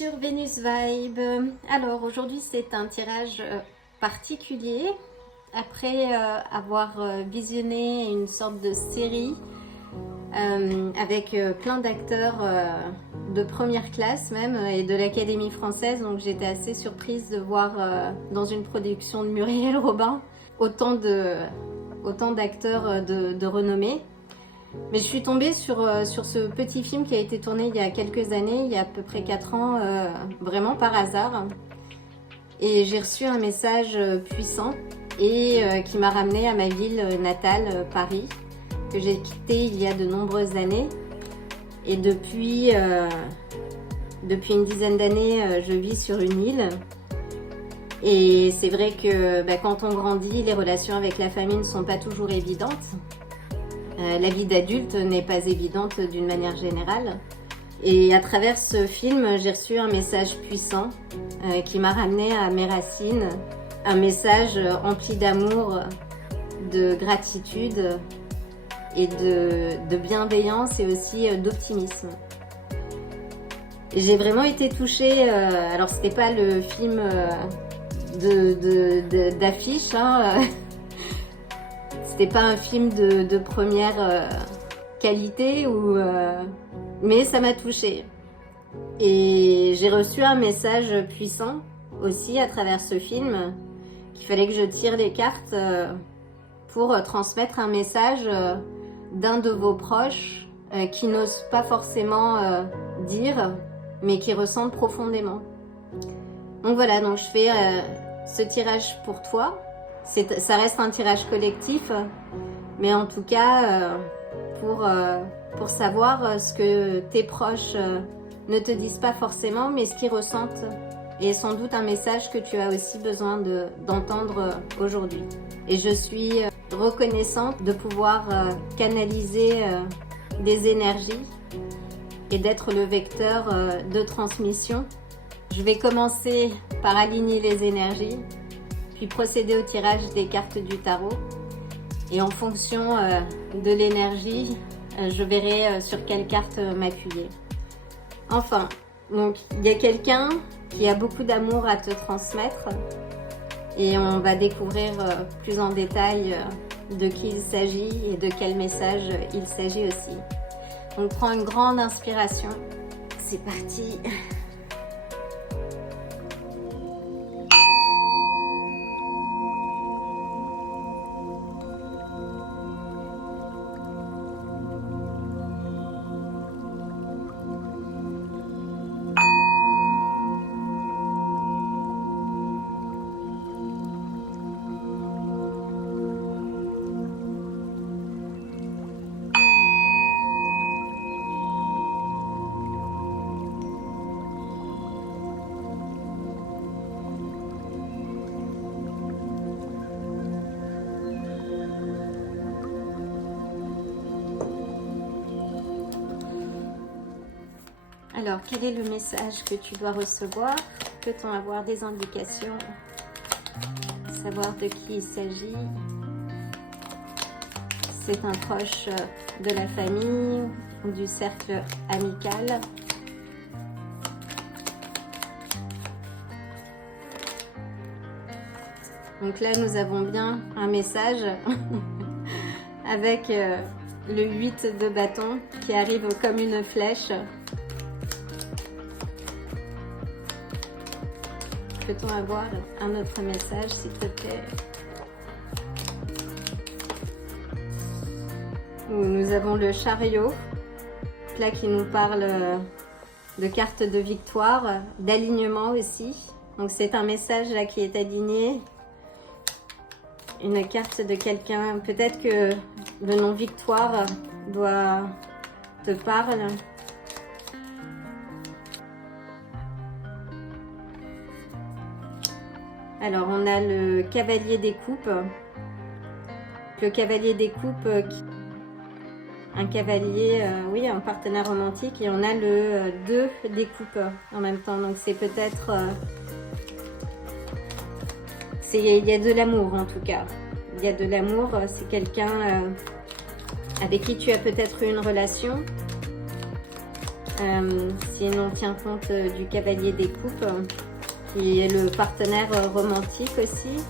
sur Venus Vibe. Alors aujourd'hui c'est un tirage particulier. Après avoir visionné une sorte de série avec plein d'acteurs de première classe même et de l'Académie française, donc j'étais assez surprise de voir dans une production de Muriel Robin autant d'acteurs de renommée. Mais je suis tombée sur ce petit film qui a été tourné il y a quelques années, il y a à peu près 4 ans, vraiment par hasard. Et j'ai reçu un message puissant et qui m'a ramenée à ma ville natale, Paris, que j'ai quittée il y a de nombreuses années. Et depuis une dizaine d'années, je vis sur une île. Et c'est vrai que quand on grandit, les relations avec la famille ne sont pas toujours évidentes. La vie d'adulte n'est pas évidente d'une manière générale. Et à travers ce film, j'ai reçu un message puissant qui m'a ramené à mes racines. Un message empli d'amour, de gratitude et de bienveillance et aussi d'optimisme. J'ai vraiment été touchée. Alors c'était pas le film d'affiche, hein. C'était pas un film de première qualité, mais ça m'a touchée. Et j'ai reçu un message puissant aussi à travers ce film, qu'il fallait que je tire les cartes pour transmettre un message d'un de vos proches qui n'ose pas forcément dire, mais qui ressentent profondément. Donc voilà, donc je fais ce tirage pour toi. Ça reste un tirage collectif, mais en tout cas, pour savoir ce que tes proches ne te disent pas forcément, mais ce qu'ils ressentent, et sans doute un message que tu as aussi besoin d'entendre aujourd'hui. Et je suis reconnaissante de pouvoir canaliser des énergies et d'être le vecteur de transmission. Je vais commencer par aligner les énergies, puis procéder au tirage des cartes du tarot. Et en fonction de l'énergie, je verrai sur quelle carte m'appuyer. Enfin, donc il y a quelqu'un qui a beaucoup d'amour à te transmettre et on va découvrir plus en détail de qui il s'agit et de quel message il s'agit aussi. On prend une grande inspiration. C'est parti. Alors, quel est le message que tu dois recevoir? Peut-on avoir des indications? Savoir de qui il s'agit? C'est un proche de la famille ou du cercle amical? Donc là, nous avons bien un message avec le 8 de bâton qui arrive comme une flèche. Peut-on avoir un autre message, s'il te plaît? Nous avons le chariot, là qui nous parle de carte de victoire, d'alignement aussi. Donc c'est un message là qui est aligné. Une carte de quelqu'un, peut-être que le nom victoire te parle. Alors, on a le cavalier des coupes. Le cavalier des coupes, un cavalier, oui, un partenaire romantique. Et on a le 2 des coupes en même temps. Donc, c'est peut-être... il y a de l'amour en tout cas. Il y a de l'amour. C'est quelqu'un avec qui tu as peut-être eu une relation. Si on tient compte du cavalier des coupes, qui est le partenaire romantique aussi.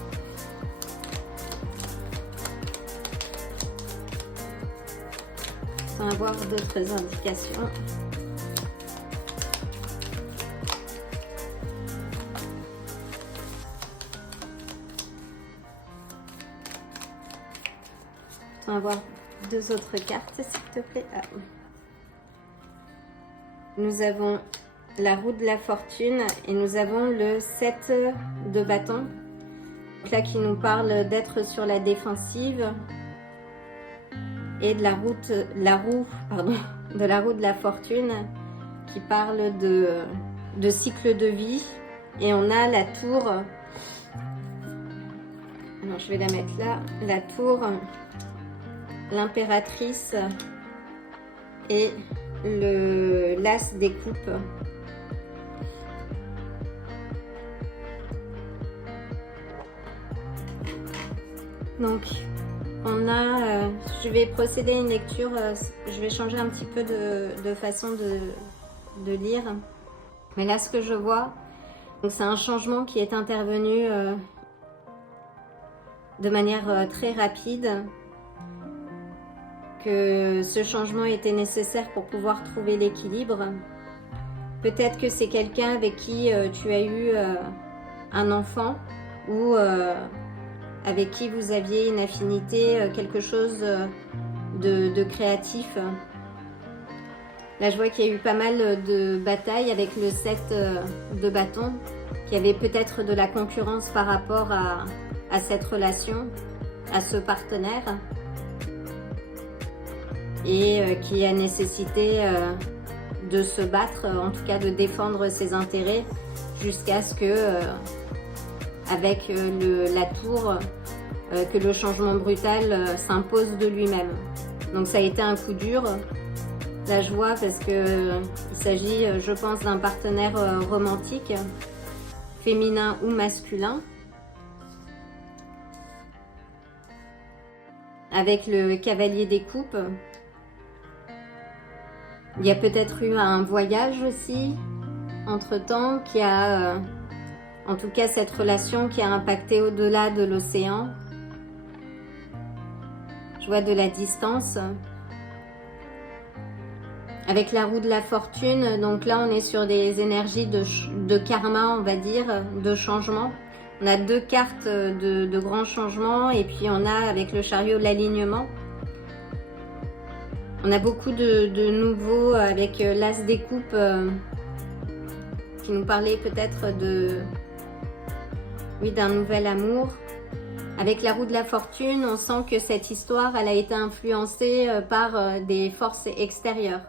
Sans avoir d'autres indications. Sans avoir deux autres cartes, s'il te plaît. Ah. Nous avons la roue de la fortune et nous avons le 7 de bâton. Donc là qui nous parle d'être sur la défensive et de la roue de la fortune qui parle de cycle de vie. Et on a la tour. Alors je vais la mettre là. La tour, l'impératrice et l'as des coupes. Donc on a, je vais procéder à une lecture, je vais changer un petit peu de façon de lire. Mais là ce que je vois, c'est un changement qui est intervenu de manière très rapide. Que ce changement était nécessaire pour pouvoir trouver l'équilibre. Peut-être que c'est quelqu'un avec qui tu as eu un enfant ou avec qui vous aviez une affinité, quelque chose de créatif. Là, je vois qu'il y a eu pas mal de batailles avec le 7 de bâton, qu'il y avait peut-être de la concurrence par rapport à cette relation, à ce partenaire. Et qui a nécessité de se battre, en tout cas de défendre ses intérêts, jusqu'à ce que, avec la tour, que le changement brutal s'impose de lui-même. Donc ça a été un coup dur, la joie, parce que il s'agit, je pense, d'un partenaire romantique, féminin ou masculin. Avec le cavalier des coupes. Il y a peut-être eu un voyage aussi, entre-temps, qui a, en tout cas cette relation qui a impacté au-delà de l'océan. Je vois de la distance. Avec la roue de la fortune, donc là on est sur des énergies de karma, on va dire, de changement. On a deux cartes de grands changements et puis on a avec le chariot l'alignement. On a beaucoup de nouveaux avec l'as des coupes qui nous parlait peut-être d'un nouvel amour. Avec la roue de la fortune, on sent que cette histoire elle a été influencée par des forces extérieures.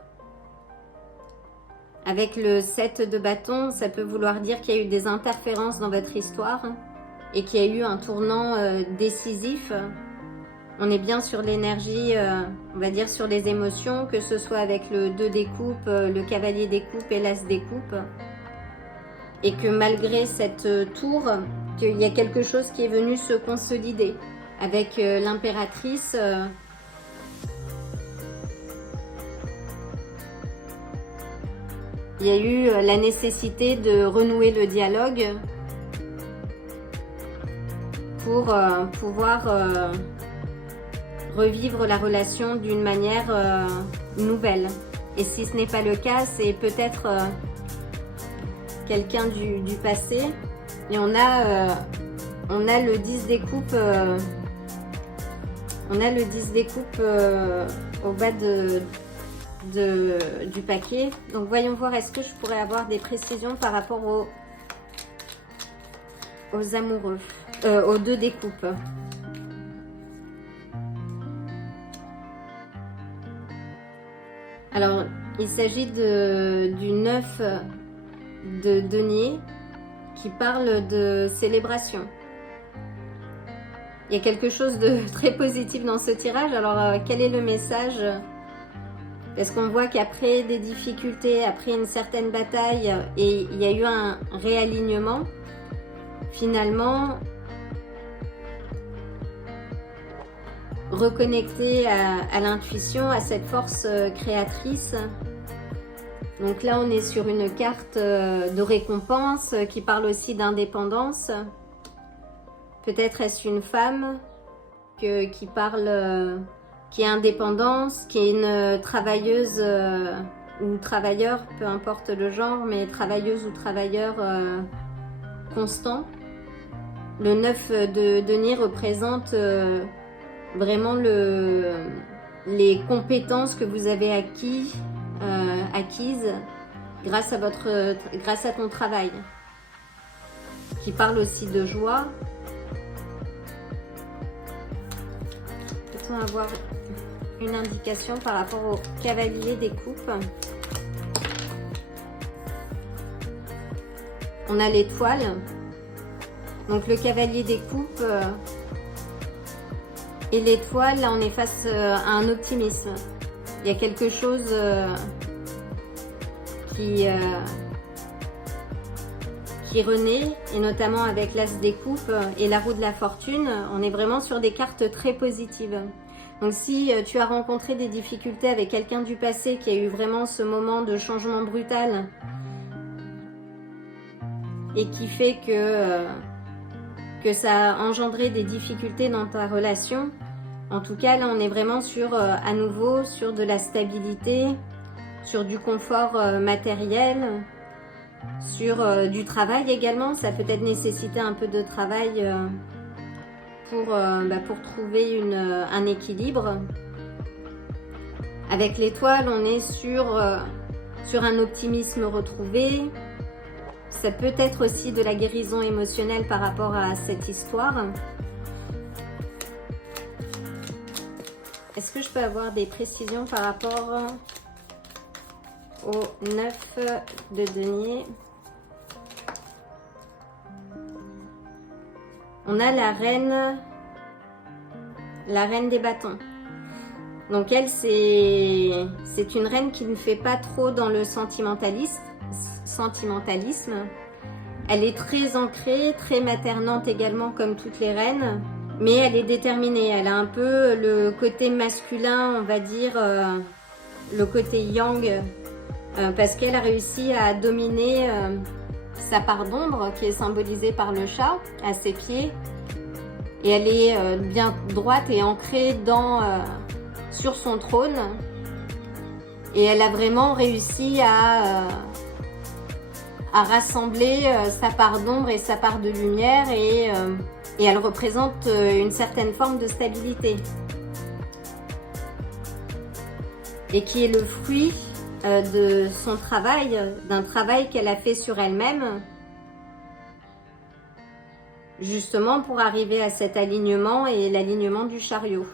Avec le 7 de bâton, ça peut vouloir dire qu'il y a eu des interférences dans votre histoire et qu'il y a eu un tournant décisif. On est bien sur l'énergie, on va dire sur les émotions, que ce soit avec le 2 des coupes, le cavalier des coupes et l'as des coupes. Et que malgré cette tour, qu'il y a quelque chose qui est venu se consolider. Avec l'impératrice, il y a eu la nécessité de renouer le dialogue pour pouvoir revivre la relation d'une manière nouvelle. Et si ce n'est pas le cas, c'est peut-être quelqu'un du passé. Et on a le 10 des coupes. On a le 10 des coupes au bas du paquet. Donc voyons voir, est-ce que je pourrais avoir des précisions par rapport aux amoureux, aux 2 des coupes. Alors, il s'agit du 9 de denier qui parle de célébration. Il y a quelque chose de très positif dans ce tirage. Alors, quel est le message? Parce qu'on voit qu'après des difficultés, après une certaine bataille, et il y a eu un réalignement, finalement, reconnecter à l'intuition, à cette force créatrice, Donc là, on est sur une carte de récompense qui parle aussi d'indépendance. Peut-être est-ce une femme qui parle, qui est indépendante, qui est une travailleuse ou travailleur, peu importe le genre, mais travailleuse ou travailleur constant. Le 9 de denier représente vraiment les compétences que vous avez acquises grâce à ton travail, qui parle aussi de joie. Peut-on avoir une indication par rapport au cavalier des coupes? On a l'étoile, donc le cavalier des coupes et l'étoile, là on est face à un optimisme. Il y a quelque chose qui renaît, et notamment avec l'as des coupes et la roue de la fortune, on est vraiment sur des cartes très positives. Donc si tu as rencontré des difficultés avec quelqu'un du passé qui a eu vraiment ce moment de changement brutal et qui fait que ça a engendré des difficultés dans ta relation, en tout cas là on est vraiment sur à nouveau sur de la stabilité, sur du confort matériel, sur du travail également. Ça peut être nécessiter un peu de travail pour trouver un équilibre. Avec l'étoile, on est sur un optimisme retrouvé. Ça peut être aussi de la guérison émotionnelle par rapport à cette histoire. Est-ce que je peux avoir des précisions par rapport au 9 de denier? On a la reine des bâtons. Donc elle, c'est une reine qui ne fait pas trop dans le sentimentalisme. Elle est très ancrée, très maternante également comme toutes les reines, mais elle est déterminée. Elle a un peu le côté masculin, on va dire, le côté yang, parce qu'elle a réussi à dominer sa part d'ombre qui est symbolisée par le chat à ses pieds, et elle est bien droite et ancrée sur son trône, et elle a vraiment réussi à rassembler sa part d'ombre et sa part de lumière, et elle représente une certaine forme de stabilité et qui est le fruit de son travail, d'un travail qu'elle a fait sur elle-même, justement pour arriver à cet alignement et l'alignement du chariot.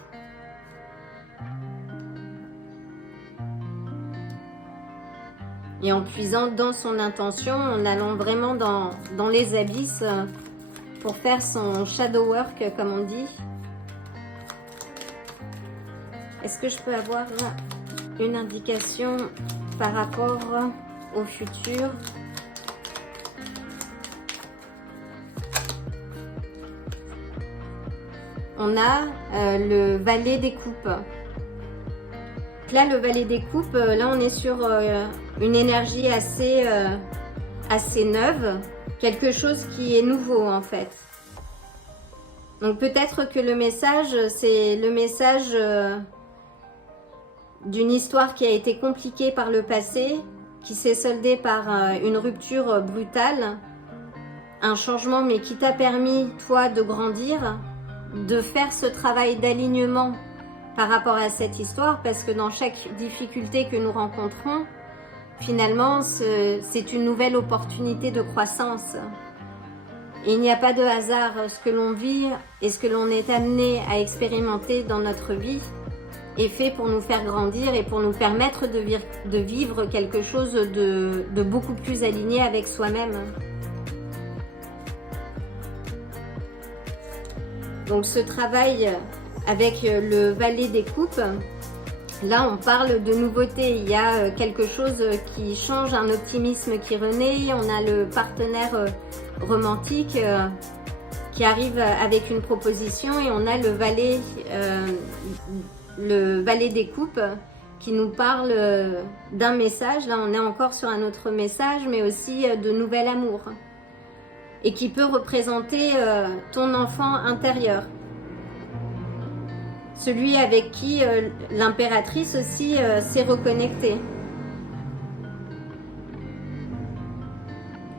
Et en puisant dans son intention, en allant vraiment dans les abysses pour faire son shadow work, comme on dit. Est-ce que je peux avoir une indication par rapport au futur? On a le valet des coupes. Là, le valet des coupes, là on est sur une énergie assez neuve, quelque chose qui est nouveau en fait. Donc peut-être que le message, c'est le message d'une histoire qui a été compliquée par le passé, qui s'est soldée par une rupture brutale, un changement, mais qui t'a permis, toi, de grandir, de faire ce travail d'alignement par rapport à cette histoire, parce que dans chaque difficulté que nous rencontrons, finalement, c'est une nouvelle opportunité de croissance. Et il n'y a pas de hasard. Ce que l'on vit et ce que l'on est amené à expérimenter dans notre vie est fait pour nous faire grandir et pour nous permettre de vivre quelque chose de beaucoup plus aligné avec soi-même. Donc ce travail avec le valet des coupes, là on parle de nouveauté, il y a quelque chose qui change, un optimisme qui renaît, on a le partenaire romantique qui arrive avec une proposition, et on a le valet des coupes qui nous parle d'un message. Là, on est encore sur un autre message, mais aussi de nouvel amour. Et qui peut représenter ton enfant intérieur. Celui avec qui l'impératrice aussi s'est reconnectée.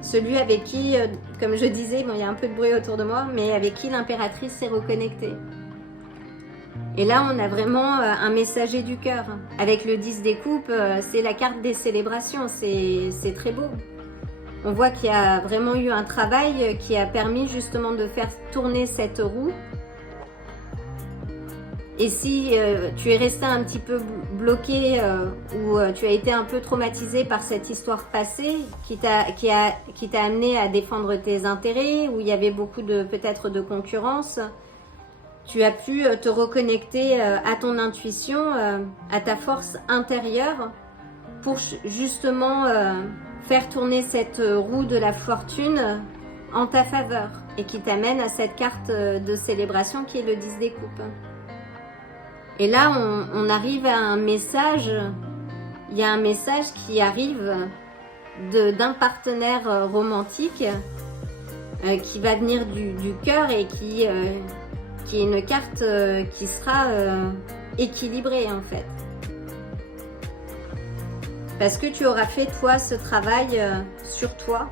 Celui avec qui, comme je disais, bon, il y a un peu de bruit autour de moi, mais avec qui l'impératrice s'est reconnectée. Et là, on a vraiment un messager du cœur. Avec le 10 des coupes, c'est la carte des célébrations, c'est très beau. On voit qu'il y a vraiment eu un travail qui a permis justement de faire tourner cette roue. Et si tu es resté un petit peu bloqué ou tu as été un peu traumatisé par cette histoire passée qui t'a amené à défendre tes intérêts, où il y avait beaucoup peut-être de concurrence, tu as pu te reconnecter à ton intuition, à ta force intérieure pour justement faire tourner cette roue de la fortune en ta faveur et qui t'amène à cette carte de célébration qui est le 10 des coupes. Et là, on arrive à un message, il y a un message qui arrive d'un partenaire romantique qui va venir du cœur et qui est une carte qui sera équilibrée en fait. Parce que tu auras fait toi ce travail sur toi.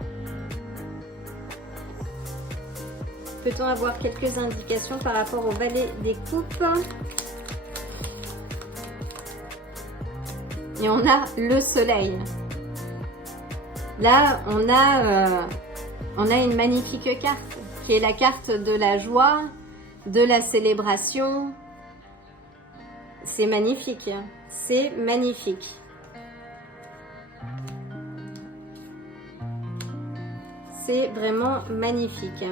Peut-on avoir quelques indications par rapport au valet des coupes? Et on a le soleil. Là, on a une magnifique carte qui est la carte de la joie, de la célébration. C'est magnifique. C'est magnifique. C'est vraiment magnifique.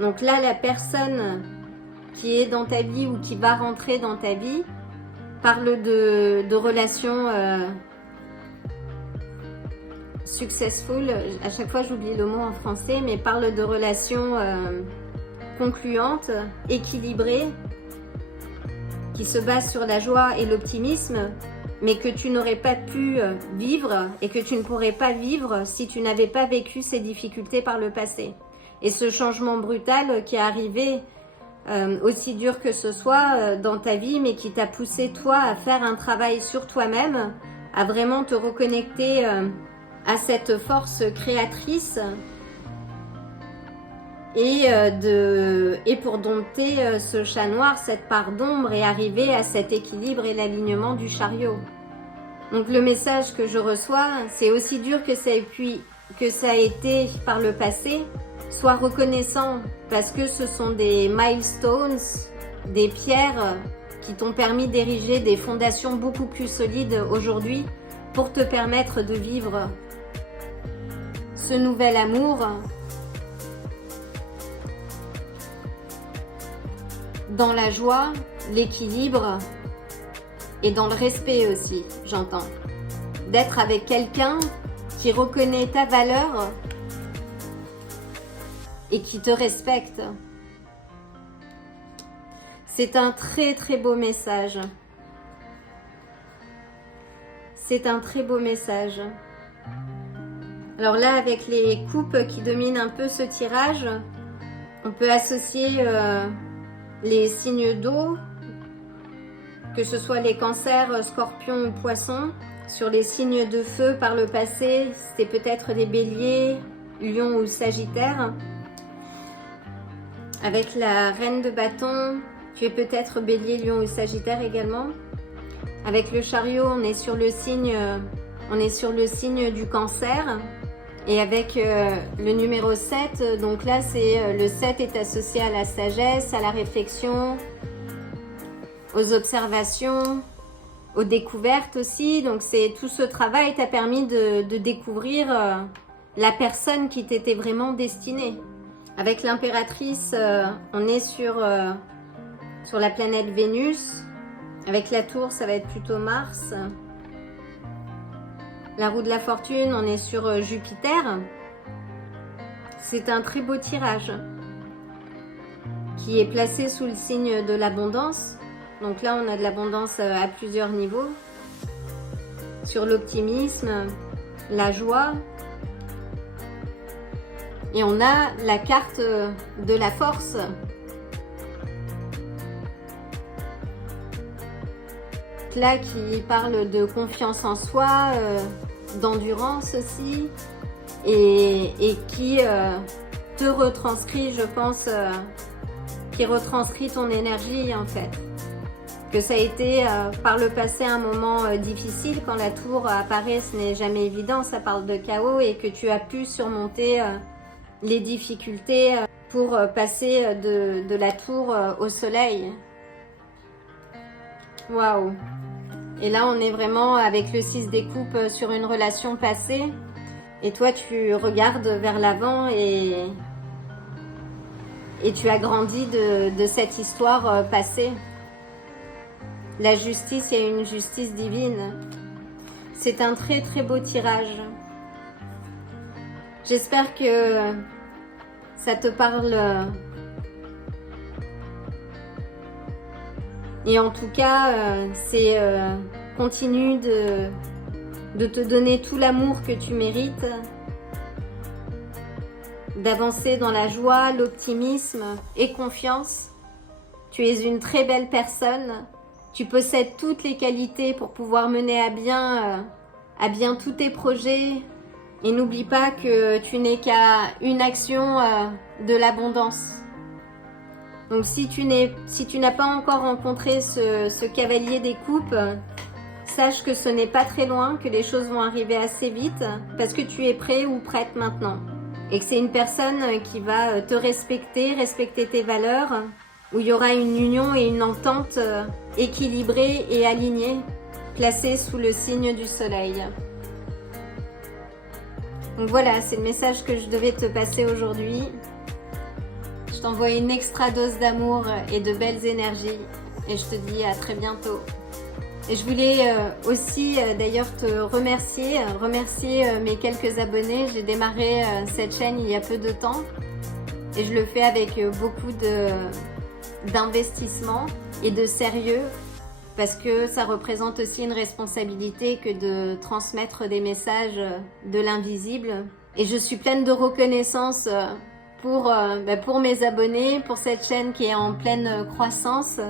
Donc là, la personne qui est dans ta vie ou qui va rentrer dans ta vie parle de relations successful. À chaque fois, j'oublie le mot en français, mais parle de relations concluantes, équilibrées, qui se basent sur la joie et l'optimisme, mais que tu n'aurais pas pu vivre et que tu ne pourrais pas vivre si tu n'avais pas vécu ces difficultés par le passé. Et ce changement brutal qui est arrivé, aussi dur que ce soit dans ta vie, mais qui t'a poussé toi à faire un travail sur toi-même, à vraiment te reconnecter à cette force créatrice et pour dompter ce chat noir, cette part d'ombre et arriver à cet équilibre et l'alignement du chariot. Donc le message que je reçois, c'est aussi dur que ça a été par le passé. Sois reconnaissant parce que ce sont des milestones, des pierres qui t'ont permis d'ériger des fondations beaucoup plus solides aujourd'hui pour te permettre de vivre ce nouvel amour dans la joie, l'équilibre et dans le respect aussi, j'entends. D'être avec quelqu'un qui reconnaît ta valeur et qui te respecte. C'est un très très beau message. C'est un très beau message. Alors là, avec les coupes qui dominent un peu ce tirage, on peut associer les signes d'eau, que ce soit les cancers, scorpions ou poissons. Sur les signes de feu par le passé, c'était peut-être les béliers, lions ou sagittaires. Avec la reine de bâton, tu es peut-être bélier, lion ou sagittaire également. Avec le chariot, on est sur le signe du cancer. Et avec le numéro 7, donc là, le 7 est associé à la sagesse, à la réflexion, aux observations, aux découvertes aussi. Donc tout ce travail t'a permis de découvrir la personne qui t'était vraiment destinée. Avec l'impératrice, on est sur la planète Vénus. Avec la tour, ça va être plutôt Mars. La roue de la fortune, on est sur Jupiter. C'est un très beau tirage qui est placé sous le signe de l'abondance. Donc là, on a de l'abondance à plusieurs niveaux. Sur l'optimisme, la joie. Et on a la carte de la force. Là, qui parle de confiance en soi, d'endurance aussi. Et qui te retranscrit, je pense, qui retranscrit ton énergie en fait. Que ça a été par le passé un moment difficile, quand la tour apparaît, ce n'est jamais évident, ça parle de chaos, et que tu as pu surmonter les difficultés pour passer de la tour au soleil. Waouh! Et là on est vraiment avec le 6 des coupes sur une relation passée, et toi tu regardes vers l'avant et tu as grandi de cette histoire passée. La justice, il y a une justice divine. C'est un très très beau tirage. J'espère que ça te parle. Et en tout cas, c'est continue de te donner tout l'amour que tu mérites, d'avancer dans la joie, l'optimisme et confiance. Tu es une très belle personne. Tu possèdes toutes les qualités pour pouvoir mener à bien tous tes projets. Et n'oublie pas que tu n'es qu'à une action de l'abondance. Donc si tu n'as pas encore rencontré ce cavalier des coupes, sache que ce n'est pas très loin, que les choses vont arriver assez vite, parce que tu es prêt ou prête maintenant. Et que c'est une personne qui va te respecter tes valeurs, où il y aura une union et une entente équilibrée et alignée, placée sous le signe du soleil. Donc voilà, c'est le message que je devais te passer aujourd'hui. Je t'envoie une extra dose d'amour et de belles énergies, et je te dis à très bientôt. Et je voulais aussi d'ailleurs te remercier mes quelques abonnés. J'ai démarré cette chaîne il y a peu de temps, et je le fais avec beaucoup d'investissement et de sérieux, parce que ça représente aussi une responsabilité que de transmettre des messages de l'invisible. Et je suis pleine de reconnaissance pour mes abonnés, pour cette chaîne qui est en pleine croissance,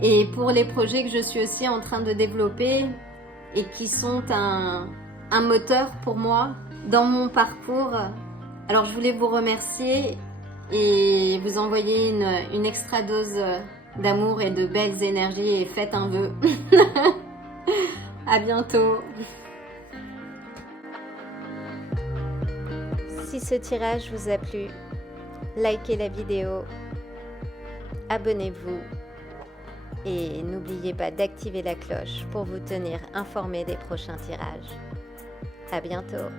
et pour les projets que je suis aussi en train de développer et qui sont un moteur pour moi dans mon parcours. Alors je voulais vous remercier et vous envoyer une extra dose d'amour et de belles énergies, et faites un vœu. À bientôt. Si ce tirage vous a plu, likez la vidéo, abonnez-vous et n'oubliez pas d'activer la cloche pour vous tenir informé des prochains tirages. À bientôt.